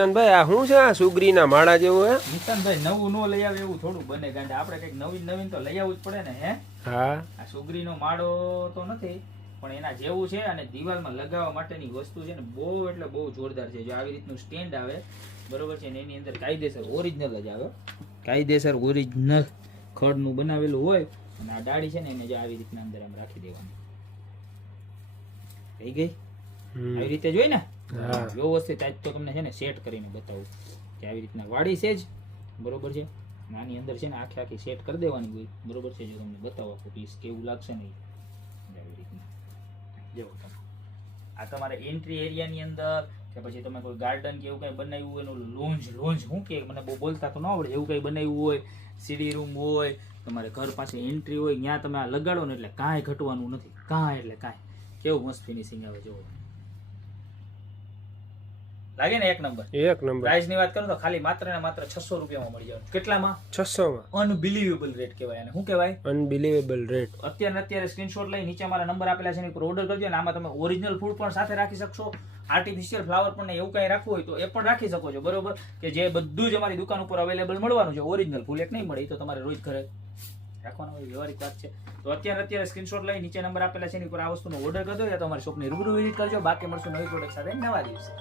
ભાઈ આ શું છે? આ સુગરીના માળા જેવું હે? નિશાનભાઈ નવું નો લઈ આવે એવું થોડું બને, કારણ કે આપણે કઈક નવીન તો લઈ આવવું જ પડે ને. હે હા, આ સુગરીનો માળો તો નથી પણ એના જેવું છે, અને દિવાલમાં લગાવવા માટેની વસ્તુ છે ને બહુ એટલે બહુ જોરદાર છે. જો આવી રીતનું સ્ટેન્ડ આવે બરોબર છે ને, એની અંદર કાયદેસર ઓરિજિનલ જ આવે, કાયદેસર ઓરિજિનલ ખડનું બનાવેલું હોય. અને આ ડાળી છે ને એને જો આવી રીતના અંદર આમ રાખી દેવાની થઈ ગઈ. આવી રીતે જોઈ ને વ્યવસ્થિત. આજ તો તમને છે ને સેટ કરીને બતાવું કે આવી રીતના વાડી છે જ બરોબર છે. આની અંદર છે ને આખી સેટ કરી દેવાની હોય બરોબર છે. જો તમને બતાવો પ્લીઝ કેવું લાગશે નહીં. આવી રીતના જો તમે આ તમારે એન્ટ્રી એરિયાની અંદર કે પછી તમે કોઈ ગાર્ડન કે એવું કંઈ બનાવ્યું હોય એનું લોન્જ શું કે મને બહુ બોલતા તો ન આવડે, એવું કંઈ બનાવ્યું હોય, સીડી રૂમ હોય, તમારે ઘર પાસે એન્ટ્રી હોય, ત્યાં તમે આ લગાડો ને એટલે કાંઈ ઘટવાનું નથી. કાંઈ એટલે કાંઈ. કેવું મસ્ત ફિનિશિંગ આવે જોવો, લાગે ને એક નંબર. પ્રાઇસ ની વાત કરું તો ખાલી માત્ર ને માત્ર 600 રૂપિયામાં મળી જવાનું. કેટલામાં? 600 માં. અનબિલીવેબલ રેટ કહેવાય. અને શું કહેવાય? Unbelievable rate. અત્યારે સ્ક્રીનશોટ લઈ નીચે મારા નંબર આપેલા છે એની પર ઓર્ડર કરજો. અને આમાં તમે ઓરિજિનલ ફૂડ પણ સાથે રાખી શકશો, આર્ટિફિશિયલ ફ્લાવર પણ એવું કંઈ રાખવું હોય તો એ પણ રાખી શકો છો બરોબર. કે જે બધું જ અમારી દુકાન ઉપર અવેલેબલ મળવાનું છે. ઓરિજિનલ ફૂલ એક નહીં મળે, એ તો તમારે રોજ ઘરે રાખવાનો હોય, વ્યવહારિક વાત છે. તો અત્યારે સ્ક્રીનશોટ લઈ નીચે નંબર આપેલા છે એની પર આ વસ્તુનો ઓર્ડર કરજો, યા તો અમારી શોપની રૂબરૂ વિઝિટ કરજો. બાકી મળશું નવી પ્રોડક્ટ સાથે નવા દિવસે.